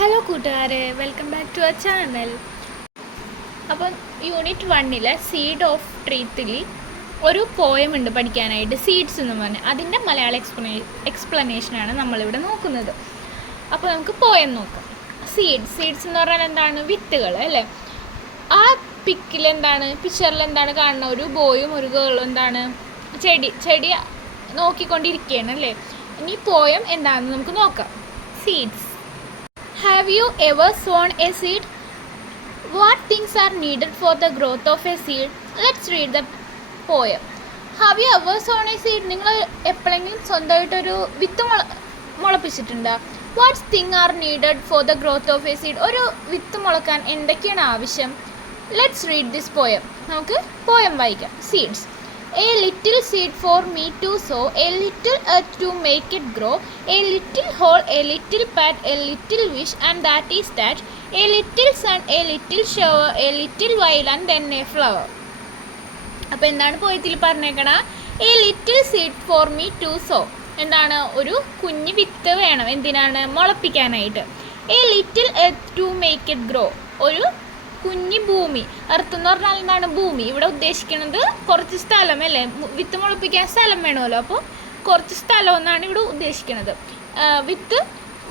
Hello കൂട്ടുകാരെ, welcome back to our channel. അപ്പം unit 1 seed of ട്രീത്തിൽ ഒരു പോയം ഉണ്ട് പഠിക്കാനായിട്ട്, സീഡ്സ് എന്ന് പറഞ്ഞാൽ അതിൻ്റെ മലയാള എക്സ്പ്ലനേഷനാണ് നമ്മളിവിടെ നോക്കുന്നത്. അപ്പോൾ നമുക്ക് പോയം നോക്കാം. സീഡ്സ് എന്ന് പറഞ്ഞാൽ എന്താണ്? വിത്തുകൾ അല്ലേ. ആ പിക്ചറിൽ എന്താണ് കാണുന്ന? ഒരു ബോയും ഒരു ഗേളും എന്താണ് ചെടി നോക്കിക്കൊണ്ടിരിക്കുകയാണ് അല്ലേ. ഇനി പോയം എന്താണെന്ന് നമുക്ക് നോക്കാം. Seeds. Have you ever sown a seed? What things are needed for the growth of a seed? Let's read the poem. Have you ever sown a seed? നിങ്ങൾ എപ്പോഴെങ്കിലും സ്വന്തമായിട്ടൊരു വിത്ത് മുളപ്പിച്ചിട്ടുണ്ടോ? What things are needed for the growth of a seed? ഒരു വിത്ത് മുളക്കാൻ എന്തൊക്കെയാണ് ആവശ്യം? Let's read this poem. നമുക്ക് poem വായിക്കാം. Seeds. A little seed for me to sow, a little earth to make it grow, a little hole, a little pat, a little wish, and that is that. A little sun, a little shower, a little while, and then a flower. അപ്പോൾ എന്താണ് പോയത്തിൽ പറഞ്ഞേക്കണ? A little seed for me to sow. എന്താണ്? ഒരു കുഞ്ഞ് വിത്ത് വേണം. എന്തിനാണ്? മുളപ്പിക്കാനായിട്ട്. A little earth to make it grow. ഒരു കുഞ്ഞി ഭൂമി. എർത്ത് എന്ന് പറഞ്ഞാൽ എന്താണ്? ഭൂമി. ഇവിടെ ഉദ്ദേശിക്കുന്നത് കുറച്ച് സ്ഥലം അല്ലേ. വിത്ത് മുളപ്പിക്കാൻ സ്ഥലം വേണമല്ലോ. അപ്പോൾ കുറച്ച് സ്ഥലം എന്നാണ് ഇവിടെ ഉദ്ദേശിക്കുന്നത്. വിത്ത്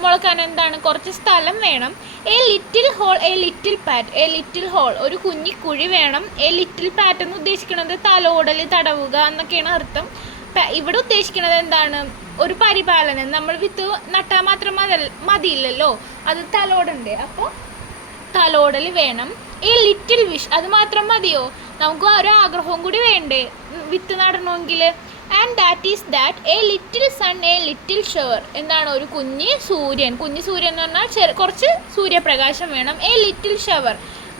മുളക്കാൻ എന്താണ്? കുറച്ച് സ്ഥലം വേണം. A little hole, a little pat. A little hole, ഒരു കുഞ്ഞി കുഴി വേണം. എ ലിറ്റിൽ പാറ്റ് എന്ന് ഉദ്ദേശിക്കുന്നത് തലോടൽ, തടവുക എന്നൊക്കെയാണ് അർത്ഥം. ഇവിടെ ഉദ്ദേശിക്കുന്നത് എന്താണ്? ഒരു പരിപാലനം. നമ്മൾ വിത്ത് നട്ടാൽ മാത്രം മതിയില്ലല്ലോ, അത് തലോടണ്ടേ. അപ്പോൾ തലോടൽ വേണം. എ ലിറ്റിൽ വിഷ്, അത് മാത്രം മതിയോ? നമുക്ക് ഒരു ആഗ്രഹവും കൂടി വേണ്ടേ വിത്ത് നടണമെങ്കിൽ? And that is that. A little sun, a little shower. എന്താണ്? ഒരു കുഞ്ഞ് സൂര്യൻ എന്ന് പറഞ്ഞാൽ കുറച്ച് സൂര്യപ്രകാശം വേണം. എ ലിറ്റിൽ ഷവർ,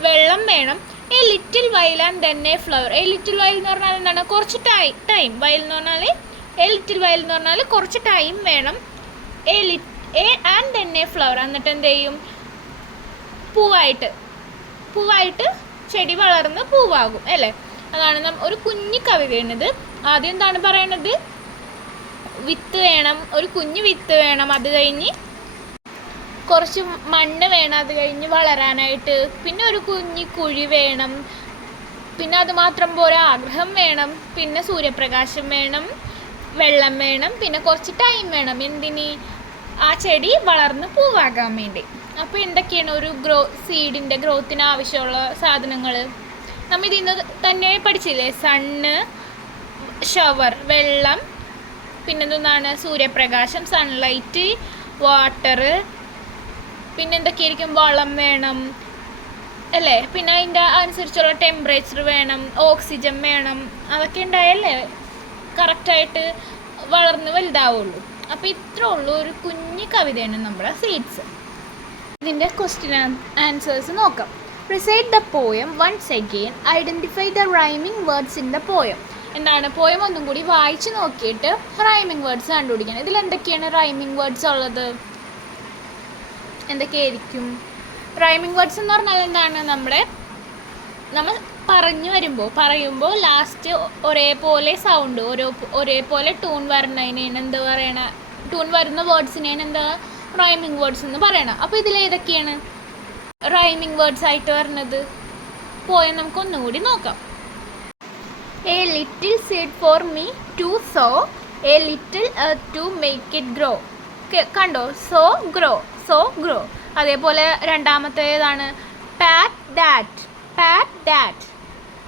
വെള്ളം വേണം. A little while and then A flower. A little while എന്ന് പറഞ്ഞാൽ എന്താണ്? കുറച്ച് ടൈം. വൈൽ എന്ന് പറഞ്ഞാൽ എ ലിറ്റിൽ വൈൽ എന്ന് പറഞ്ഞാൽ കുറച്ച് ടൈം വേണം. A and then A flower. എന്നിട്ട് എന്ത് ചെയ്യും? പൂവായിട്ട് ചെടി വളർന്ന് പൂവാകും അല്ലേ. അതാണ് ഒരു കുഞ്ഞു കവിതയാണിത്. ആദ്യം എന്താണ് പറയണത്? വിത്ത് വേണം, ഒരു കുഞ്ഞു വിത്ത് വേണം. അത് കഴിഞ്ഞ് കുറച്ച് മണ്ണ് വേണം, അത് കഴിഞ്ഞ് വളരാനായിട്ട്. പിന്നെ ഒരു കുഞ്ഞി കുഴി വേണം. പിന്നെ അത് മാത്രം പോരാ, ആഗ്രഹം വേണം. പിന്നെ സൂര്യപ്രകാശം വേണം, വെള്ളം വേണം. പിന്നെ കുറച്ച് ടൈം വേണം. എന്തിന്? ആ ചെടി വളർന്ന് പൂവാകാൻ വേണ്ടി. അപ്പോൾ എന്തൊക്കെയാണ് ഒരു സീഡിൻ്റെ ഗ്രോത്തിന് ആവശ്യമുള്ള സാധനങ്ങൾ? നമ്മൾ ഇതിന്ന് തന്നെ പഠിച്ചില്ലേ? സണ്ണ്, ഷവർ, വെള്ളം, പിന്നെന്താണ്? സൂര്യപ്രകാശം, സൺലൈറ്റ്, വാട്ടർ. പിന്നെന്തൊക്കെയായിരിക്കും? വളം വേണം അല്ലേ. പിന്നെ അതിൻ്റെ അനുസരിച്ചുള്ള ടെമ്പറേച്ചർ വേണം, ഓക്സിജൻ വേണം. അതൊക്കെ ഉണ്ടായല്ലേ കറക്റ്റായിട്ട് വളർന്ന് വലുതാവുള്ളൂ. അപ്പോൾ ഇത്രേ ഉള്ളൂ. ഒരു കുഞ്ഞു കവിതയാണ് നമ്മുടെ സീഡ്സ്. ഇതിൻ്റെ ക്വസ്റ്റ്യൻ ആൻസേഴ്സ് നോക്കാം. Recite the poem once again. Identify the rhyming words in the poem. എന്താണ്? പോയം ഒന്നും കൂടി വായിച്ച് നോക്കിയിട്ട് റൈമിംഗ് വേർഡ്സ് കണ്ടുപിടിക്കണം. ഇതിൽ എന്തൊക്കെയാണ് റൈമിംഗ് വേർഡ്സ് ഉള്ളത്? എന്തൊക്കെയായിരിക്കും റൈമിംഗ് വേർഡ്സ് എന്ന് പറഞ്ഞാൽ? എന്താണ്? നമ്മൾ പറയുമ്പോൾ ലാസ്റ്റ് ഒരേപോലെ സൗണ്ട്, ഒരേപോലെ ടൂൺ വരുന്നതിനാണ് എന്താ പറയണ? ടൂൺ വരുന്ന വേർഡ്സിനെയാണ് എന്താ? റൈമിംഗ് വേർഡ്സ് എന്ന് പറയണം. അപ്പോൾ ഇതിലേതൊക്കെയാണ് റൈമിംഗ് വേർഡ്സ് ആയിട്ട് വരുന്നത്? പോയം നമുക്കൊന്നും കൂടി നോക്കാം. A little seed for me to sow, a little earth to make it grow. കണ്ടോ? So grow. അതേപോലെ രണ്ടാമത്തേതാണ് pat that.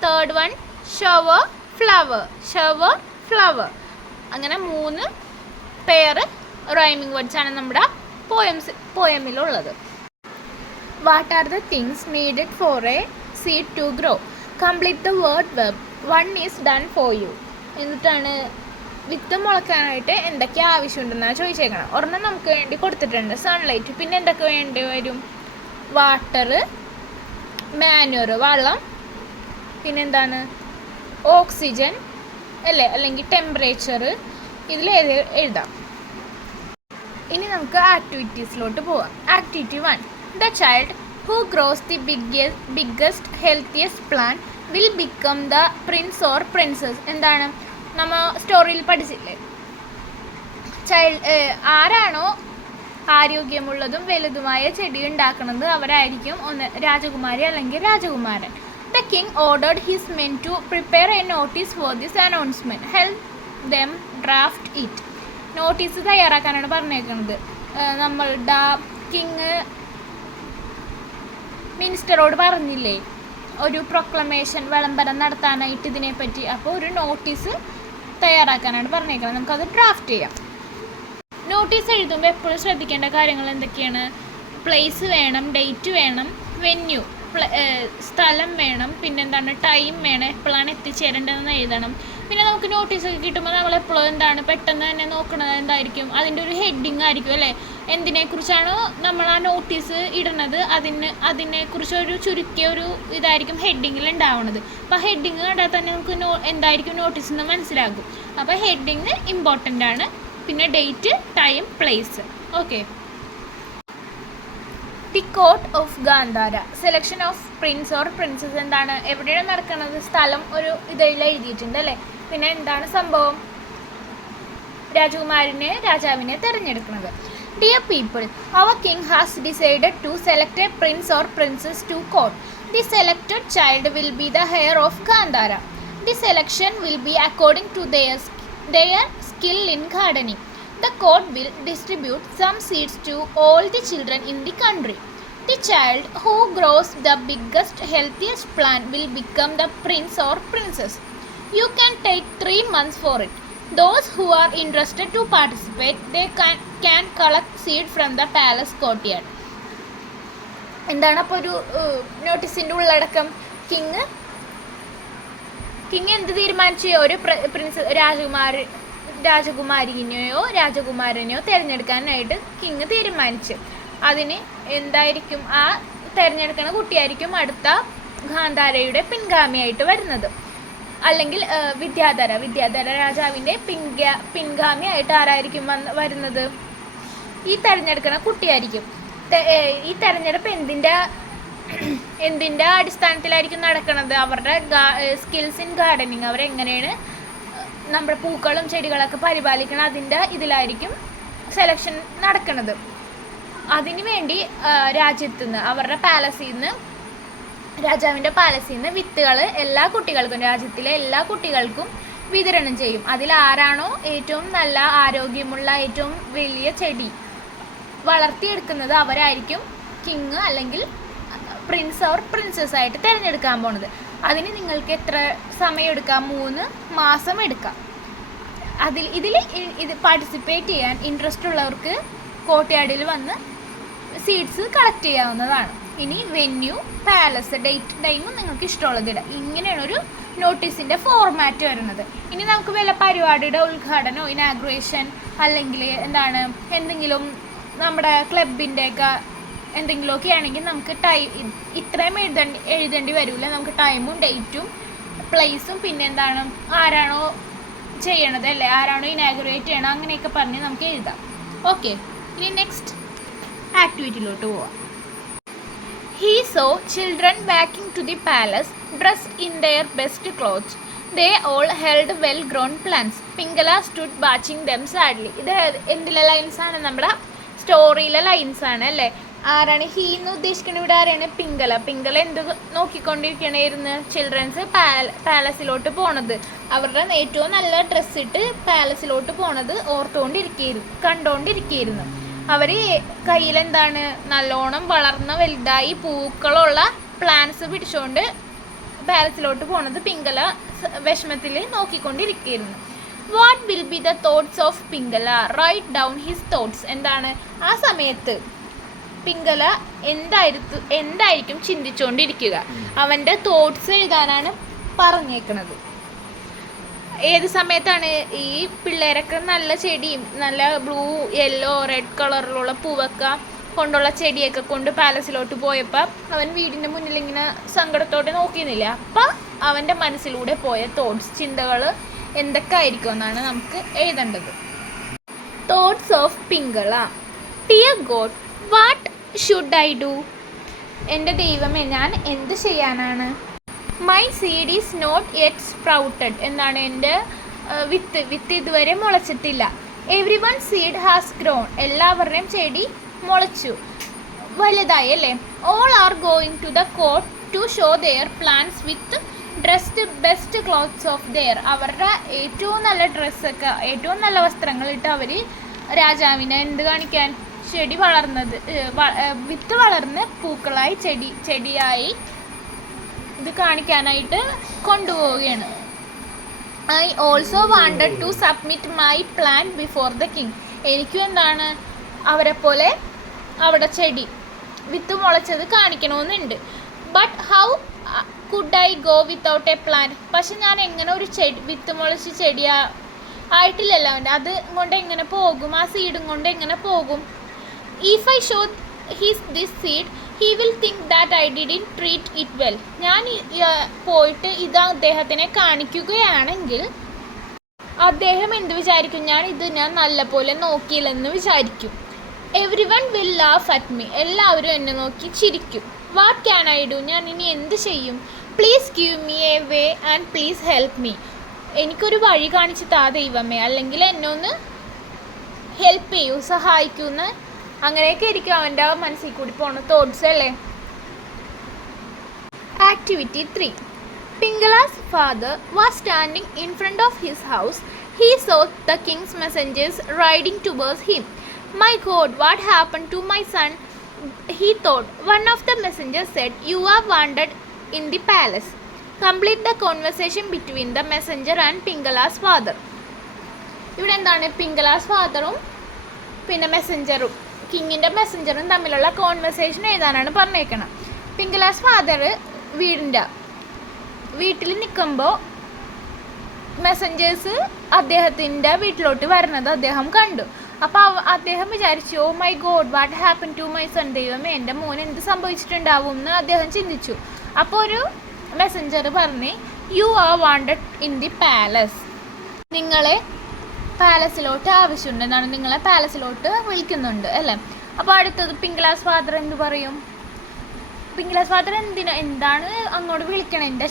Third one shower flower. അങ്ങനെ 3 പെയർ റൈമിംഗ് വേർഡ്സ് ആണ് നമ്മുടെ പോയമിലുള്ളത്. What are the things needed for a seed to grow? Complete the word web. 1 is done for you. എന്നിട്ടാണ് വിത്ത് മുളക്കാനായിട്ട് എന്തൊക്കെ ആവശ്യമുണ്ടെന്നാണ് ചോദിച്ചേക്കണം. ഒരെണ്ണം നമുക്ക് വേണ്ടി കൊടുത്തിട്ടുണ്ട്, സൺലൈറ്റ്. പിന്നെ എന്തൊക്കെ വേണ്ടി വരും? വാട്ടർ, മാനുവർ, വളം. പിന്നെന്താണ്? ഓക്സിജൻ അല്ലേ, അല്ലെങ്കിൽ ടെമ്പറേച്ചർ. ഇതിൽ എഴുതാം. ഇനി നമുക്ക് ആക്ടിവിറ്റീസിലോട്ട് പോവാം. Activity 1. The child who gross the biggest healthiest plant will become the Prince or princess. എന്താണ്? നമ്മൾ സ്റ്റോറിയിൽ പഠിച്ചില്ലേ? ആരാണോ ആരോഗ്യമുള്ളതും വലുതുമായ ചെടി ഉണ്ടാക്കുന്നത് അവരായിരിക്കും, ഒന്ന് രാജകുമാരി അല്ലെങ്കിൽ രാജകുമാരൻ. The king ordered his men to prepare a notice for this announcement. Help them draft it. Notice തയ്യാറാക്കാനാണ് പറഞ്ഞേക്കുന്നത്. നമ്മളുടെ കിങ് മിനിസ്റ്ററോട് പറഞ്ഞില്ലേ ഒരു പ്രൊക്ലമേഷൻ വിളംബരം നടത്താനായിട്ട് ഇതിനെപ്പറ്റി. അപ്പോൾ ഒരു നോട്ടീസ് തയ്യാറാക്കാനാണ് പറഞ്ഞേക്കുന്നത്. നമുക്കത് ഡ്രാഫ്റ്റ് ചെയ്യാം. നോട്ടീസ് എഴുതുമ്പോൾ എപ്പോഴും ശ്രദ്ധിക്കേണ്ട കാര്യങ്ങൾ എന്തൊക്കെയാണ്? പ്ലേസ് വേണം, ഡേറ്റ് വേണം, വെന്യൂ സ്ഥലം വേണം, പിന്നെന്താണ് ടൈം വേണം, എപ്പോഴാണ് എത്തിച്ചേരേണ്ടതെന്ന് എഴുതണം. പിന്നെ നമുക്ക് നോട്ടീസൊക്കെ കിട്ടുമ്പോൾ നമ്മളെപ്പോഴും എന്താണ് പെട്ടെന്ന് തന്നെ നോക്കുന്നത് എന്തായിരിക്കും? അതിൻ്റെ ഒരു ഹെഡിങ് ആയിരിക്കും അല്ലേ? എന്തിനെക്കുറിച്ചാണോ നമ്മൾ ആ നോട്ടീസ് ഇടുന്നത് അതിനെക്കുറിച്ച് ഒരു ചുരുക്കിയ ഒരു ഇതായിരിക്കും ഹെഡിങ്ങിൽ ഉണ്ടാവുന്നത്. അപ്പോൾ ഹെഡിങ് കണ്ടാൽ തന്നെ നമുക്ക് എന്തായിരിക്കും നോട്ടീസ് എന്ന് മനസ്സിലാകും. അപ്പോൾ ഹെഡിങ് ഇമ്പോർട്ടൻ്റ് ആണ്. പിന്നെ date, time, place. Okay. The court of Gandhara. Selection of Prince or princess. എന്താണ്, എവിടെയാണ് നടക്കുന്നത്? സ്ഥലം ഒരു ഇതിൽ എഴുതിയിട്ടുണ്ട് അല്ലേ? പിന്നെ എന്താണ് സംഭവം? രാജാവിനെ തിരഞ്ഞെടുക്കുന്നത്. Dear people, our king has decided to select a prince or princess to court. The selected child will be the heir of Gandhara. The selection will be according to their skill in gardening. The court will distribute some seeds to all the children in the country. The child who grows the biggest, healthiest plant will become the prince or princess. You can take 3 months for it. Those who are interested to participate, they can collect seed from the palace courtyard. എന്താണ് അപ്പോൾ ഒരു നോട്ടീസിൻ്റെ ഉള്ളടക്കം? King എന്ത് തീരുമാനിച്ചു? ഒരു രാജകുമാരിനെയോ രാജകുമാരനെയോ തിരഞ്ഞെടുക്കാനായിട്ട് king തീരുമാനിച്ചു. അതിന് എന്തായിരിക്കും? ആ തിരഞ്ഞെടുക്കുന്ന കുട്ടിയായിരിക്കും അടുത്ത ഗാന്ധാരയുടെ പിൻഗാമിയായിട്ട് വരുന്നത്. അല്ലെങ്കിൽ വിദ്യാധര രാജാവിൻ്റെ പിൻഗാമിയായിട്ട് ആരായിരിക്കും വരുന്നത്? ഈ തിരഞ്ഞെടുക്കുന്ന കുട്ടിയായിരിക്കും. ഈ തിരഞ്ഞെടുപ്പ് എന്തിൻ്റെ അടിസ്ഥാനത്തിലായിരിക്കും നടക്കുന്നത്? അവരുടെ സ്കിൽസ് ഇൻ ഗാർഡനിങ്, അവരെങ്ങനെയാണ് നമ്മുടെ പൂക്കളും ചെടികളൊക്കെ പരിപാലിക്കണം, അതിൻ്റെ ഇതിലായിരിക്കും സെലക്ഷൻ നടക്കുന്നത്. അതിനു വേണ്ടി രാജ്യത്തു നിന്ന്, അവരുടെ പാലസിൽ നിന്ന്, രാജാവിൻ്റെ പാലസിൽ നിന്ന് വിത്തുകൾ എല്ലാ കുട്ടികൾക്കും, രാജ്യത്തിലെ എല്ലാ കുട്ടികൾക്കും വിതരണം ചെയ്യും. അതിൽ ആരാണോ ഏറ്റവും നല്ല ആരോഗ്യമുള്ള ഏറ്റവും വലിയ ചെടി വളർത്തിയെടുക്കുന്നത് അവരായിരിക്കും കിങ് അല്ലെങ്കിൽ പ്രിൻസ് ഓർ പ്രിൻസസ് ആയിട്ട് തിരഞ്ഞെടുക്കാൻ പോണത്. അതിന് നിങ്ങൾക്ക് എത്ര സമയം എടുക്കാം? 3 മാസം എടുക്കാം. ഇത് പാർട്ടിസിപ്പേറ്റ് ചെയ്യാൻ ഇൻട്രസ്റ്റ് ഉള്ളവർക്ക് കോർട്ട്യാർഡിൽ വന്ന് സീഡ്സ് കളക്ട് ചെയ്യാവുന്നതാണ്. ഇനി വെന്യൂ, പാലസ്, ഡേറ്റ്, ടൈമും നിങ്ങൾക്ക് ഇഷ്ടമുള്ളത് ഇടാം. ഇങ്ങനെയാണ് ഒരു നോട്ടീസിൻ്റെ ഫോർമാറ്റ് വരുന്നത്. ഇനി നമുക്ക് വല്ല പരിപാടിയുടെ ഉദ്ഘാടനമോ ഇനാഗ്രേഷൻ അല്ലെങ്കിൽ എന്തെങ്കിലും നമ്മുടെ ക്ലബിൻ്റെയൊക്കെ എന്തെങ്കിലുമൊക്കെ ആണെങ്കിൽ നമുക്ക് ഇത്രയും എഴുതേണ്ടി വരില്ല. നമുക്ക് ടൈമും ഡേറ്റും പ്ലേസും പിന്നെ ആരാണോ ചെയ്യണത് അല്ലേ, ആരാണോ ഇനാഗുറേറ്റ് ചെയ്യണം, അങ്ങനെയൊക്കെ പറഞ്ഞ് നമുക്ക് എഴുതാം. ഓക്കെ. ഇനി നെക്സ്റ്റ് ആക്ടിവിറ്റിയിലോട്ട് പോവാം. He saw children walking to the palace dressed in their best clothes. They all held well-grown plants. Pingala stood watching them sadly. ഇത് എന്തിലെ ലൈൻസാണ്? നമ്മുടെ സ്റ്റോറിയിലെ ലൈൻസാണ് അല്ലേ? ആരാണ് ഹീ എന്ന് ഉദ്ദേശിക്കുന്നത്? ഇവിടെ ആരാണ്? പിങ്കല എന്ത് നോക്കിക്കൊണ്ടിരിക്കണായിരുന്നു? ചിൽഡ്രൻസ് പാലസിലോട്ട് പോണത്, അവരുടെ ഏറ്റവും നല്ല ഡ്രസ്സ് ഇട്ട് പാലസിലോട്ട് പോണത് കണ്ടോണ്ടിരിക്കുകയായിരുന്നു. അവർ കയ്യിലെന്താണ്? നല്ലോണം വളർന്ന വലുതായി പൂക്കളുള്ള പ്ലാന്റ്സ് പിടിച്ചുകൊണ്ട് പാലസിലോട്ട് പോണത് പിങ്കല വിഷമത്തിൽ നോക്കിക്കൊണ്ടിരിക്കുകയായിരുന്നു. What will be the thoughts of Pingala? Write down his thoughts. ആ സമയത്ത് പിങ്കല എന്തായിരിക്കും ചിന്തിച്ചുകൊണ്ടിരിക്കുക? അവൻ്റെ തോട്ട്സ് എഴുതാനാണ് പറഞ്ഞേക്കുന്നത്. ഏത് സമയത്താണ് ഈ പിള്ളേരൊക്കെ നല്ല ചെടിയും നല്ല ബ്ലൂ, യെല്ലോ, റെഡ് കളറിലുള്ള പൂവൊക്കെ കൊണ്ടുള്ള ചെടിയൊക്കെ കൊണ്ട് പാലസിലോട്ട് പോയപ്പോൾ അവൻ വീടിൻ്റെ മുന്നിൽ ഇങ്ങനെ സങ്കടത്തോടെ നോക്കിയിരുന്നില്ല. അപ്പം അവൻ്റെ മനസ്സിലൂടെ പോയ തോട്ട്സ്, ചിന്തകൾ എന്തൊക്കെ ആയിരിക്കും എന്നാണ് നമുക്ക് എഴുതേണ്ടത്. Thoughts of Pingala. Dear god, what should I do? എൻ്റെ ദൈവമേ, ഞാൻ എന്ത് ചെയ്യാനാണ്? My seed is not yet sprouted. എൻ്റെ വിത്ത് ഇതുവരെ മുളച്ചിട്ടില്ല. Every one seed has grown, എല്ലാവരുടെയും ചെടി മുളച്ചു വലുതായി അല്ലേ. All are going to the court to show their plans with dressed best clothes of their, അവരുടെ ഏറ്റവും നല്ല ഡ്രസ്സൊക്കെ ഏറ്റവും നല്ല വസ്ത്രങ്ങളിട്ട് അവർ രാജാവിനെ എന്ത് കാണിക്കാൻ, ചെടി വളർന്നത് വിത്ത് വളർന്ന് പൂക്കളായി ചെടിയായി ഇത് കാണിക്കാനായിട്ട് കൊണ്ടുപോവുകയാണ്. I also wanted to submit my plan before the king, എനിക്കും എന്താണ് അവരെ പോലെ അവിടെ ചെടി വിത്ത് മുളച്ചത് കാണിക്കണമെന്നുണ്ട്. But how could I go without a plan, പക്ഷെ ഞാൻ എങ്ങനെ ഒരു വിത്ത് മുളച്ച് ആയിട്ടില്ലല്ലോ അവൻ്റെ, അത് കൊണ്ട് എങ്ങനെ പോകും, ആ സീഡും കൊണ്ട് എങ്ങനെ പോകും. If I show this seed he will think that I didn't treat it well, ഞാൻ പോയിട്ട് ഇത് അദ്ദേഹത്തിനെ കാണിക്കുകയാണെങ്കിൽ അദ്ദേഹം എന്ത് വിചാരിക്കും, ഞാൻ നല്ലപോലെ നോക്കിയില്ലെന്ന് വിചാരിക്കും. Every one will laugh at me, എല്ലാവരും എന്നെ നോക്കി ചിരിക്കും. വാട്ട് ക്യാൻ ഐ ഡു, ഞാൻ ഇനി എന്ത് ചെയ്യും. Please give me a way and please help me, എനിക്കൊരു വഴി കാണിച്ച് താ ദൈവമേ, അല്ലെങ്കിൽ എന്നെ ഒന്ന് ഹെൽപ്പ് ചെയ്യൂ, സഹായിക്കൂന്ന്. അങ്ങനെയൊക്കെ ഇരിക്കും അവൻ്റെ മനസ്സിൽ കൂടി പോണ തോട്ട്സ് അല്ലേ. Activity 3. Pingala's father was standing in front of his house. He saw the king's messengers riding towards him. My God, what happened to my son? He thought. One of the messengers said, you are wanted in the palace. Complete the conversation between the messenger and Pingala's father. ഇവിടെ എന്താണ്, പിംഗലാസ് ഫാദറും പിന്നെ മെസ്സഞ്ചറും കിങ്ങിൻ്റെ മെസ്സഞ്ചറും തമ്മിലുള്ള conversation എഴുതാനാണ് പറഞ്ഞേക്കണം. പിംഗലാസ് father വീട്ടിൽ നിൽക്കുമ്പോൾ messengers അദ്ദേഹത്തിൻ്റെ വീട്ടിലോട്ട് വരുന്നത് അദ്ദേഹം കണ്ടു. അപ്പോൾ അദ്ദേഹം വിചാരിച്ചു, oh my God, what happen to my son, ദൈവമേ എൻ്റെ മോൻ എന്ത് സംഭവിച്ചിട്ടുണ്ടാവും എന്ന് അദ്ദേഹം ചിന്തിച്ചു. അപ്പോൾ ഒരു മെസ്സഞ്ചർ പറഞ്ഞ്, you are wanted in the palace, നിങ്ങളെ പാലസിലോട്ട് ആവശ്യമുണ്ട്, എന്നാണ് നിങ്ങളെ പാലസിലോട്ട് വിളിക്കുന്നുണ്ട് അല്ലേ. അപ്പോൾ അടുത്തത് പിംഗലാസ് ഫാദർ എന്ത് പറയും, പിംഗലാസ് ഫാദർ എന്താണ് അങ്ങോട്ട് വിളിക്കണം, എൻ്റെ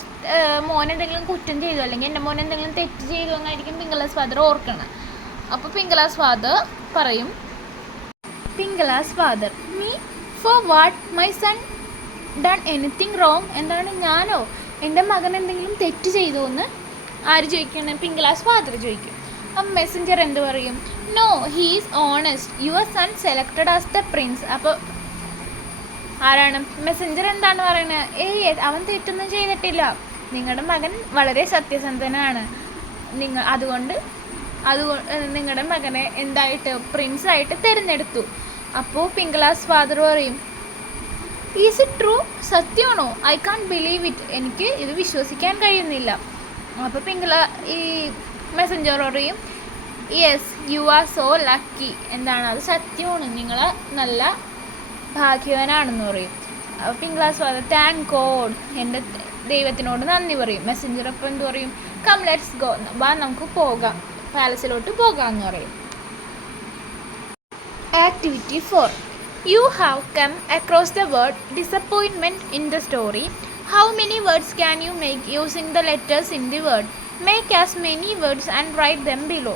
മോൻ എന്തെങ്കിലും കുറ്റം ചെയ്തു അല്ലെങ്കിൽ എൻ്റെ മോൻ എന്തെങ്കിലും തെറ്റ് ചെയ്തു എന്നായിരിക്കും പിംഗലാസ് ഫാദർ ഓർക്കണം. അപ്പോൾ പിംഗലാസ് ഫാദർ പറയും, Pingala's father, me for what my son done anything wrong, എന്താണ് ഞാനോ എൻ്റെ മകൻ എന്തെങ്കിലും തെറ്റ് ചെയ്തോ എന്ന് ആര് ചോദിക്കണം, പിംഗലാസ് ഫാദർ ചോദിക്കും. അപ്പം മെസ്സഞ്ചർ എന്ത് പറയും, no he is honest, your son selected as the prince. അപ്പോൾ ആരാണ് മെസ്സഞ്ചർ എന്താണ് പറയുന്നത്, അവൻ തെറ്റൊന്നും ചെയ്തിട്ടില്ല, നിങ്ങളുടെ മകൻ വളരെ സത്യസന്ധനാണ്, അതുകൊണ്ട് നിങ്ങളുടെ മകനെ എന്തായിട്ട് പ്രിൻസായിട്ട് തിരഞ്ഞെടുത്തു. അപ്പോൾ പിംഗലാസ് ഫാദർ പറയും, ഈസ് ഇറ്റ് ട്രൂ, സത്യമാണോ, ഐ കാൺ ബിലീവ് ഇറ്റ്, എനിക്ക് ഇത് വിശ്വസിക്കാൻ കഴിയുന്നില്ല. അപ്പോൾ ഈ മെസ്സഞ്ചർ പറയും, yes you are so lucky, എന്താണ് അത് സത്യമാണ്, നിങ്ങൾ നല്ല ഭാഗ്യവാനാണെന്ന് പറയും. അപ്പോൾ പിംഗലാസ് ഫാദർ, താങ്ക് ഗോഡ്, എൻ്റെ ദൈവത്തിനോട് നന്ദി പറയും. മെസ്സഞ്ചർ അപ്പം എന്ത് പറയും, കം ലെറ്റ്സ് ഗോ, വാ നമുക്ക് പോകാം, പാലസിലോട്ട് പോകാമെന്ന് പറയും. Activity 4. You have come across the word disappointment in the story. How many words can you make using the letters in the word? Make as many words and write them below.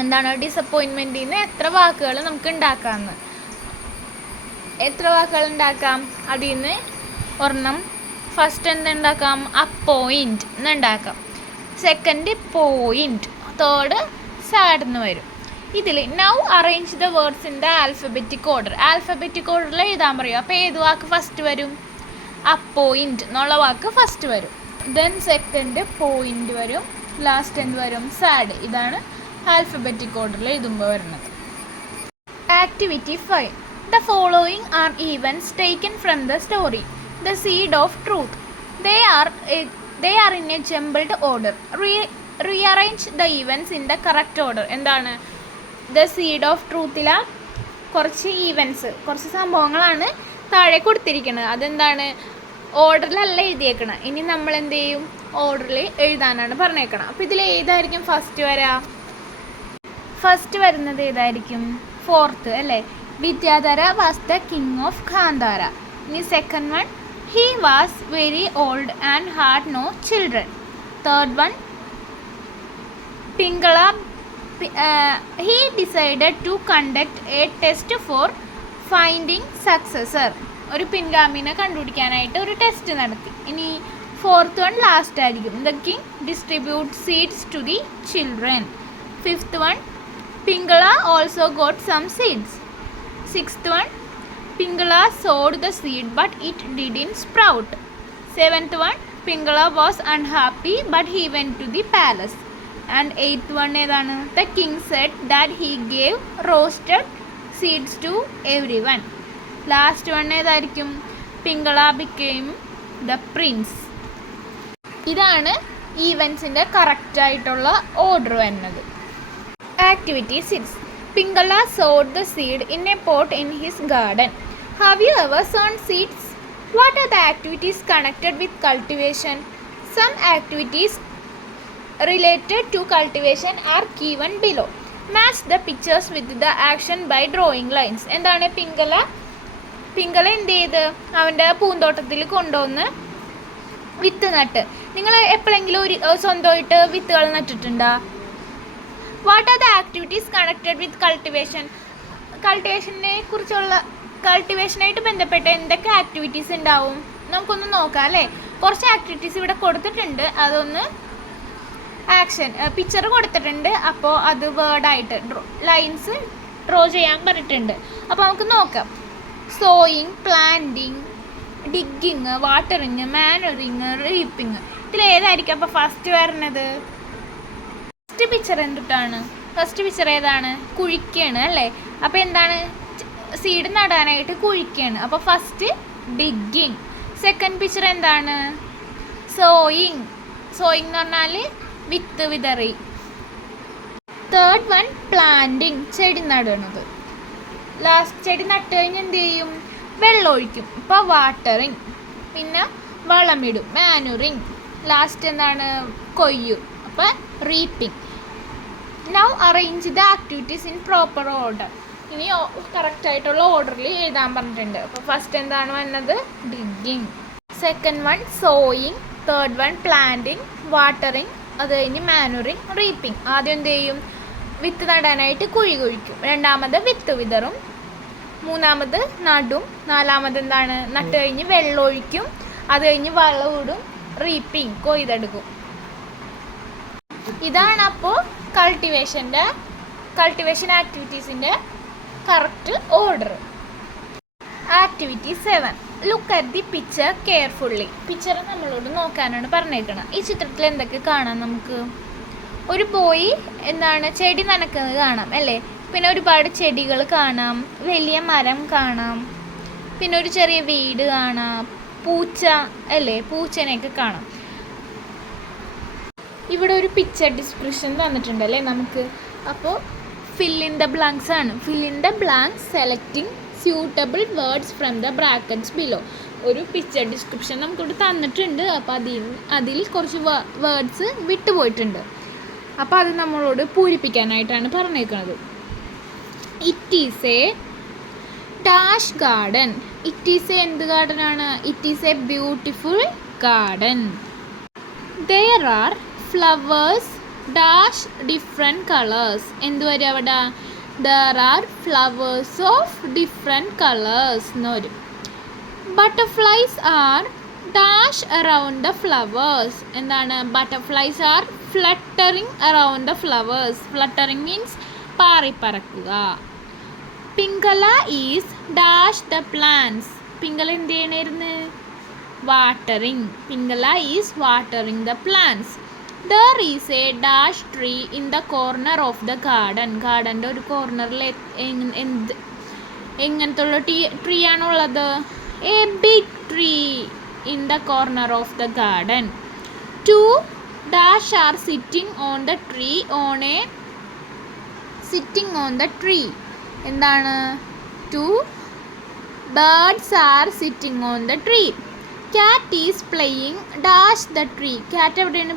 എന്താണ് ഡിസപ്പോയിൻമെൻറ്റിൽ നിന്ന് എത്ര വാക്കുകൾ നമുക്ക് ഉണ്ടാക്കാമെന്ന്, എത്ര വാക്കുകൾ ഉണ്ടാക്കാം, അതിൽ നിന്ന് ഒരെണ്ണം ഫസ്റ്റ് എന്തുണ്ടാക്കാം, അപ്പോയിൻറ്റ് എന്നുണ്ടാക്കാം, സെക്കൻഡ് പോയിൻറ്റ്, തേർഡ് സാഡ് എന്ന് വരും. ഇതിൽ now arrange the words in the alphabetic order, alphabetic ഓർഡറിൽ എഴുതാൻ പറയും. അപ്പോൾ ഏത് വാക്ക് ഫസ്റ്റ് വരും, അപ്പോയിൻറ്റ് എന്നുള്ള വാക്ക് ഫസ്റ്റ് വരും, ദെൻ സെക്കൻഡ് പോയിൻറ്റ് വരും, ലാസ്റ്റ് എന്ത് വരും, സാഡ്. ഇതാണ് ആൽഫബറ്റിക് ഓർഡറിൽ എഴുതുമ്പോൾ വരുന്നത്. Activity 5. The following are events taken from the story the seed of truth. They are in A jumbled order. Rearrange the events in the correct order. എന്താണ്, the seed of ട്രൂത്തിലെ കുറച്ച് events, കുറച്ച് സംഭവങ്ങളാണ് താഴെ കൊടുത്തിരിക്കുന്നത്. അതെന്താണ്, ഓർഡറിലല്ല എഴുതിയേക്കണം. ഇനി നമ്മൾ എന്ത് ചെയ്യും, ഓർഡറിൽ എഴുതാനാണ് പറഞ്ഞേക്കണം. അപ്പോൾ ഇതിൽ ഏതായിരിക്കും ഫസ്റ്റ് വരാം, ഫസ്റ്റ് വരുന്നത് ഏതായിരിക്കും, ഫോർത്ത് അല്ലേ, Vidyadhara was the king of Gandhara. ഇനി second one, he was very old and had no children. Third one, he decided to conduct a test for finding successor. ഒരു പിൻഗാമിനെ കണ്ടുപിടിക്കാനായിട്ട് ഒരു ടെസ്റ്റ് നടത്തി. ഇനി ഫോർത്ത് വൺ ലാസ്റ്റ് ആയിരിക്കും. The king distribute seeds to the children. Fifth one Pingala also got some seeds. Sixth one Pingala sowed the seed but it didn't sprout. Seventh one Pingala was unhappy but he went to the palace. And eighth one ഏതാണ്? The king said that he gave roasted seeds to everyone. Last one ഏതായിരിക്കും? Pingala became the prince. ഇതാണ് ഈവൻസിൻ്റെ കറക്റ്റായിട്ടുള്ള order വരുന്നത്. Activity 6. Pingala sowed the seed in a pot in his garden. Have you ever sown seeds? What are the activities connected with cultivation? Some activities related to cultivation are given below. Match the pictures with the action by drawing lines. എന്താണ് പിംഗല എന്ത് ചെയ്ത് അവൻ്റെ പൂന്തോട്ടത്തിൽ കൊണ്ടുവന്ന് വിത്ത് നട്ട്. നിങ്ങൾ എപ്പോഴെങ്കിലും ഒരു സ്വന്തമായിട്ട് വിത്തുകൾ നട്ടിട്ടുണ്ടോ? What are the activities connected with cultivation? കൾട്ടിവേഷനായിട്ട് ബന്ധപ്പെട്ട എന്തൊക്കെ ആക്ടിവിറ്റീസ് ഉണ്ടാവും നമുക്കൊന്ന് നോക്കാം അല്ലേ. കുറച്ച് ആക്ടിവിറ്റീസ് ഇവിടെ കൊടുത്തിട്ടുണ്ട്, അതൊന്ന് പിക്ചർ കൊടുത്തിട്ടുണ്ട്. അപ്പോൾ അത് വേർഡായിട്ട് ലൈൻസ് ഡ്രോ ചെയ്യാൻ പറഞ്ഞിട്ടുണ്ട്. അപ്പോൾ നമുക്ക് നോക്കാം. Sowing, planting, digging, watering, manuring, reaping. ഇതിലേതായിരിക്കും അപ്പോൾ ഫസ്റ്റ് വരുന്നത്? ഫസ്റ്റ് പിക്ചർ ഏതാണ്? കുഴിക്കാണ് അല്ലേ. അപ്പോൾ എന്താണ്? സീഡ് നടാനായിട്ട് കുഴിക്കാണ്. അപ്പോൾ ഫസ്റ്റ് ഡിഗ്ഗിങ്. സെക്കൻഡ് പിക്ചർ എന്താണ്? സോയിങ് എന്ന് പറഞ്ഞാൽ വിത്ത് വിതറി. തേർഡ് വൺ പ്ലാന്റിങ്, ചെടി നടണത്. ലാസ്റ്റ് ചെടി നട്ട് കഴിഞ്ഞ് എന്ത് ചെയ്യും? വെള്ളം ഒഴിക്കും. അപ്പോൾ വാട്ടറിങ്. പിന്നെ വളമിടും, മാനുറിങ്. ലാസ്റ്റ് എന്താണ്? കൊയ്യും. അപ്പോൾ reaping. Now arrange the activities in proper order. ഇനി കറക്റ്റായിട്ടുള്ള ഓർഡറിൽ എഴുതാൻ പറഞ്ഞിട്ടുണ്ട്. അപ്പോൾ ഫസ്റ്റ് എന്താണ് വന്നത്? Digging. Second one sowing. Third one planting, watering. അത് കഴിഞ്ഞ് മാനുറിങ്, റീപ്പിംഗ്. ആദ്യം എന്ത് ചെയ്യും? വിത്ത് നടാനായിട്ട് കുഴി കുഴിക്കും. രണ്ടാമത് വിത്ത് വിതറും. മൂന്നാമത് നടും. നാലാമത് എന്താണ്? നട്ട് കഴിഞ്ഞ് വെള്ളം ഒഴിക്കും. അത് കഴിഞ്ഞ് വളമിടും. റീപ്പിംഗ്, കൊയ്തെടുക്കും. ഇതാണ് അപ്പോൾ കൾട്ടിവേഷൻ ആക്ടിവിറ്റീസിൻ്റെ correct order. Activity 7. Look at the picture carefully. Picture നമ്മളോട് നോക്കാനാണ് പറഞ്ഞേക്കണം. ഈ ചിത്രത്തിൽ എന്തൊക്കെ കാണാം നമുക്ക്? ഒരു ബോയ് എന്താണ് ചെടി നനക്കുന്നത് കാണാം അല്ലേ. പിന്നെ ഒരുപാട് ചെടികൾ കാണാം, വലിയ മരം കാണാം, പിന്നെ ഒരു ചെറിയ വീട് കാണാം, പൂച്ച അല്ലേ, പൂച്ചനെയൊക്കെ കാണാം. ഇവിടെ ഒരു പിക്ചർ ഡിസ്ക്രിപ്ഷൻ തന്നിട്ടുണ്ട് അല്ലേ നമുക്ക്. അപ്പോൾ ഫിൽ ഇൻ ദ ബ്ലാങ്ക്സ് ആണ്. Fill in the blanks selecting suitable words from the brackets below. ഒരു പിക്ചർ ഡിസ്ക്രിപ്ഷൻ നമുക്കിവിടെ തന്നിട്ടുണ്ട്. അപ്പോൾ അതിൽ കുറച്ച് വേർഡ്സ് വിട്ടുപോയിട്ടുണ്ട്. അപ്പോൾ അത് നമ്മളോട് പൂരിപ്പിക്കാനായിട്ടാണ് പറഞ്ഞേക്കുന്നത്. It is a dash garden. It is a എന്ത് ഗാർഡനാണ്? It is a beautiful garden. There are flowers dash different colours. എന്ത് വരും അവിടെ? There are flowers of different colours എന്ന് വരും. Butterflies are dash around the flowers. എന്താണ്? Butterflies are fluttering around the flowers. Fluttering means പാറിപ്പറക്കുക. Pingala is dash the plants. Pingala എന്ത് ചെയ്യണമായിരുന്നു? Watering. Pingala is watering the plants. There is a dash tree in the corner of the garden. ഗാർഡൻ്റെ ഒരു കോർണറിൽ എങ്ങനത്തുള്ള tree ആണുള്ളത്? A big tree in the corner of the garden. Two dash are sitting on the tree on the tree. എന്താണ്? Two birds are sitting on the tree. Cat is playing dash the tree. Cat എവിടെയാണ്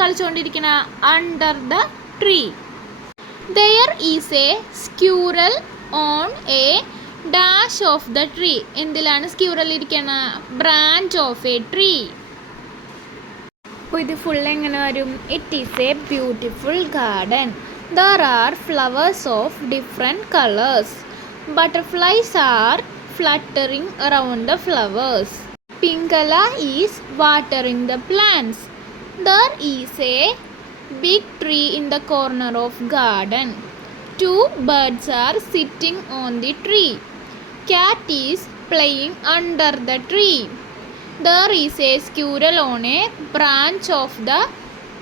കളിച്ചുകൊണ്ടിരിക്കുന്ന? Under the tree. There is a squirrel on a dash of the tree. എന്തിലാണ് squirrel ഇരിക്കണ? Branch of a tree. അപ്പോൾ ഇത് full എങ്ങനെ വരും? It is a beautiful garden. There are flowers of different colors. Butterflies are fluttering around the flowers. Pinkala is watering the plants. There is a big tree in the corner of garden. Two birds are sitting on the tree. Cat is playing under the tree. There is a squirrel on a branch of the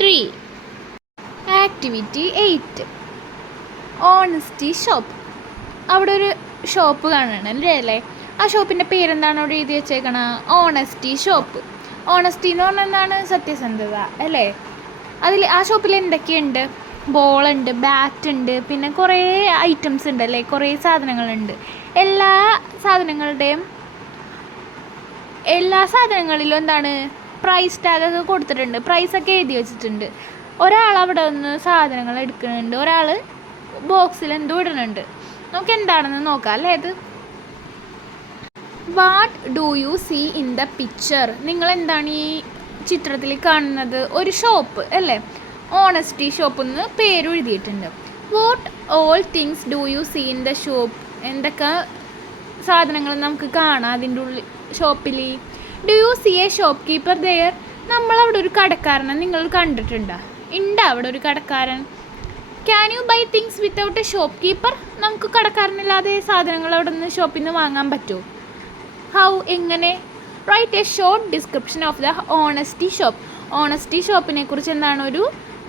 tree. Activity 8 honesty shop. അവിടെ ഒരു shop കാണണല്ലേ അല്ലേ? ആ ഷോപ്പിൻ്റെ പേരെന്താണ് അവിടെ എഴുതി വെച്ചേക്കണ? Honesty shop. Honesty എന്ന് പറഞ്ഞാൽ എന്താണ്? സത്യസന്ധത അല്ലേ? ആ ഷോപ്പിൽ എന്തൊക്കെയുണ്ട്? ബോളുണ്ട്, ബാറ്റ് ഉണ്ട്, പിന്നെ കുറേ ഐറ്റംസ് ഉണ്ട് അല്ലേ? കുറേ സാധനങ്ങളുണ്ട്. എല്ലാ സാധനങ്ങളിലും എന്താണ്? പ്രൈസ് ടാഗൊക്കെ കൊടുത്തിട്ടുണ്ട്, പ്രൈസൊക്കെ എഴുതി വെച്ചിട്ടുണ്ട്. ഒരാൾ അവിടെ നിന്ന് സാധനങ്ങൾ എടുക്കുന്നുണ്ട്, ഒരാൾ ബോക്സിൽ എന്തോ ഇടുന്നുണ്ട്. നമുക്ക് എന്താണെന്ന് നോക്കാം അല്ലേ? ഇത് what do you see in the picture? നിങ്ങൾ എന്താണ് ഈ ചിത്രത്തിൽ കാണുന്നത്? ഒരു ഷോപ്പ് അല്ലേ? ഓണസ്റ്റി ഷോപ്പ് എന്ന് പേര് എഴുതിയിട്ടുണ്ട്. What all things do you see in the shop? എന്തൊക്കെ സാധനങ്ങൾ നമുക്ക് കാണാം അതിൻ്റെ ഉള്ളിൽ ഷോപ്പിൽ? Do you see a shopkeeper there? നമ്മളവിടെ ഒരു കടക്കാരനെ നിങ്ങൾ കണ്ടിട്ടുണ്ടോ? ഉണ്ട് അവിടെ ഒരു കടക്കാരൻ. Can you buy things without a shopkeeper? നമുക്ക് കടക്കാരനില്ലാതെ സാധനങ്ങൾ അവിടെ നിന്ന് ഷോപ്പിൽ നിന്ന് വാങ്ങാൻ പറ്റുമോ? ഹൗ? എങ്ങനെ? Write a short description of the honesty shop. Honesty ഷോപ്പിനെ കുറിച്ച് എന്താണ് ഒരു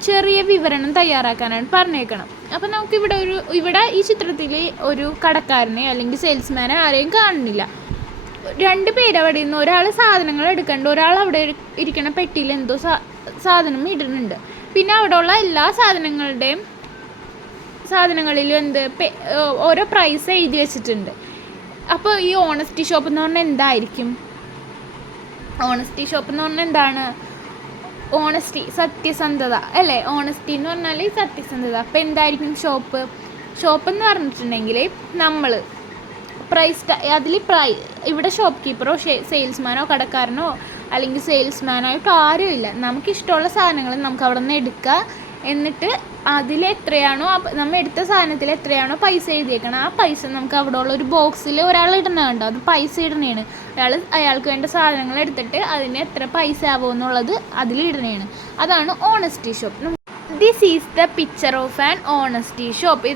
ചെറിയ വിവരണം തയ്യാറാക്കാനാണ് പറഞ്ഞേക്കണം. അപ്പം നമുക്ക് ഇവിടെ ഈ ചിത്രത്തിൽ ഒരു കടക്കാരനെ അല്ലെങ്കിൽ സെയിൽസ്മാനെ ആരെയും കാണുന്നില്ല. രണ്ട് പേര് അവിടെ നിന്ന് ഒരാൾ സാധനങ്ങൾ എടുക്കണ്ട്, ഒരാൾ അവിടെ ഇരിക്കുന്ന പെട്ടിയിൽ എന്തോ സാധനം ഇടുന്നുണ്ട്. പിന്നെ അവിടെയുള്ള എല്ലാ സാധനങ്ങളിലും ഓരോ പ്രൈസ് എഴുതി വെച്ചിട്ടുണ്ട്. അപ്പോൾ ഈ ഓണസ്റ്റി ഷോപ്പ് എന്ന് പറഞ്ഞാൽ എന്തായിരിക്കും? ഓണസ്റ്റി ഷോപ്പ് എന്ന് പറഞ്ഞാൽ എന്താണ്? ഓണസ്റ്റി, സത്യസന്ധത അല്ലേ? ഓണസ്റ്റി എന്ന് പറഞ്ഞാൽ സത്യസന്ധത. അപ്പോൾ എന്തായിരിക്കും ഷോപ്പ് എന്ന് പറഞ്ഞിട്ടുണ്ടെങ്കിൽ നമ്മൾ ഇവിടെ ഷോപ്പ് കീപ്പറോ സെയിൽസ്മാനോ കടക്കാരനോ അല്ലെങ്കിൽ സെയിൽസ്മാനായിട്ടോ ആരുമില്ല. നമുക്കിഷ്ടമുള്ള സാധനങ്ങൾ നമുക്ക് അവിടെ നിന്ന് എടുക്കുക. എന്നിട്ട് അതിലെത്രയാണോ നമ്മൾ എടുത്ത സാധനത്തിൽ എത്രയാണോ പൈസ എഴുതിയേക്കണം ആ പൈസ നമുക്ക് അവിടെ ഉള്ള ഒരു ബോക്സിൽ ഒരാൾ ഇടുന്നുണ്ടോ, അത് പൈസ ഇടുന്നതാണ്. അയാൾക്ക് വേണ്ട സാധനങ്ങൾ എടുത്തിട്ട് അതിന് എത്ര പൈസ ആവുമെന്നുള്ളത് അതിലിടുന്നതാണ്. അതാണ് honesty shop. This is the picture of an honesty shop.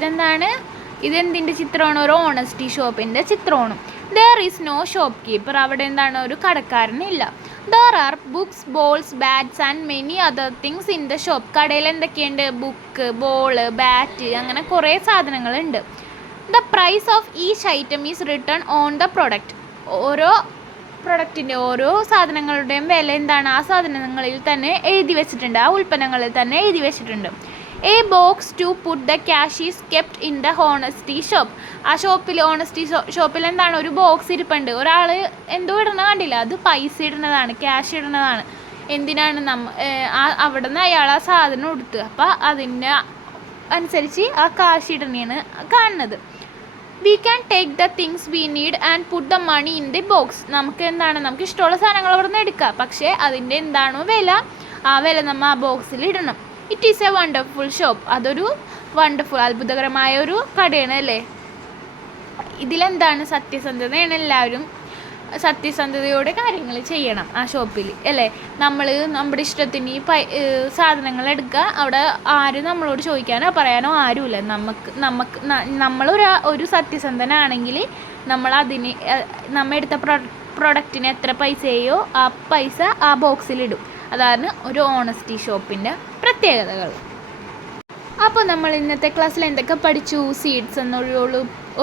ഇതെന്തിൻ്റെ ചിത്രമാണ്? ഒരു ഓണസ്റ്റി ഷോപ്പിൻ്റെ ചിത്രമാണ്. There is no shop keeper. അവിടെ എന്താണ്? ഒരു കടക്കാരനില്ല. There are books, balls, bats and many other things in the shop. കടയിൽ എന്തൊക്കെയുണ്ട്? ബുക്ക്, ബോള്, ബാറ്റ്, അങ്ങനെ കുറേ സാധനങ്ങളുണ്ട്. The price of each item is written on the product. ഓരോ സാധനങ്ങളുടെയും വില എന്താണ്? ആ സാധനങ്ങളിൽ തന്നെ എഴുതി വെച്ചിട്ടുണ്ട്, ആ ഉൽപ്പന്നങ്ങളിൽ തന്നെ എഴുതി വെച്ചിട്ടുണ്ട്. A box to put the cash is kept in the honesty shop. ആ ഓണസ്റ്റി ഷോപ്പിൽ എന്താണ്? ഒരു ബോക്സ് ഇരിപ്പുണ്ട്. ഒരാൾ എന്തോ ഇടണ കണ്ടില്ല, അത് പൈസ ഇടുന്നതാണ്, ക്യാഷ് ഇടുന്നതാണ്. എന്തിനാണ്? അവിടെ നിന്ന് അയാൾ ആ സാധനം കൊടുത്ത് അപ്പോൾ അതിന് അനുസരിച്ച് ആ കാശ് ഇടണയാണ് കാണുന്നത്. We can take the things we need and put the money in the box. നമുക്ക് ഇഷ്ടമുള്ള സാധനങ്ങൾ അവിടെ നിന്ന് എടുക്കാം, പക്ഷേ അതിൻ്റെ എന്താണോ വില, ആ വില നമ്മൾ ആ ബോക്സിൽ ഇടണം. It is A wonderful shop. അതൊരു അത്ഭുതകരമായ ഒരു കടയാണ് അല്ലേ? ഇതിലെന്താണ്? സത്യസന്ധതയാണ്. എല്ലാവരും സത്യസന്ധതയോടെ കാര്യങ്ങൾ ചെയ്യണം ആ ഷോപ്പിൽ അല്ലേ? നമ്മൾ നമ്മുടെ ഇഷ്ടത്തിന് സാധനങ്ങൾ എടുക്കുക. അവിടെ ആരും നമ്മളോട് ചോദിക്കാനോ പറയാനോ ആരുമില്ല. നമ്മളൊരു സത്യസന്ധനാണെങ്കിൽ നമ്മൾ എടുത്ത പ്രൊഡക്റ്റിന് എത്ര പൈസയോ ആ പൈസ ആ ബോക്സിലിടും. അതാണ് ഒരു ഓണസ്റ്റി ഷോപ്പിൻ്റെ പ്രത്യേകതകൾ. അപ്പോൾ നമ്മൾ ഇന്നത്തെ ക്ലാസ്സിൽ എന്തൊക്കെ പഠിച്ചു? സീഡ്സ്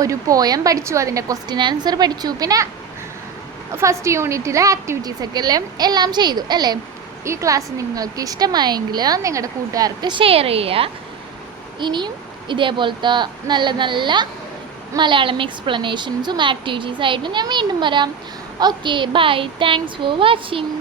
ഒരു പോയം പഠിച്ചു, അതിൻ്റെ ക്വസ്റ്റ്യൻ ആൻസർ പഠിച്ചു, പിന്നെ ഫസ്റ്റ് യൂണിറ്റിലെ ആക്ടിവിറ്റീസൊക്കെ എല്ലാം ചെയ്തു അല്ലേ? ഈ ക്ലാസ് നിങ്ങൾക്ക് ഇഷ്ടമായെങ്കിൽ നിങ്ങളുടെ കൂട്ടുകാർക്ക് ഷെയർ ചെയ്യുക. ഇനിയും ഇതേപോലത്തെ നല്ല നല്ല മലയാളം എക്സ്പ്ലനേഷൻസും ആക്ടിവിറ്റീസായിട്ടും ഞാൻ വീണ്ടും വരാം. Okay, bye. Thanks for watching.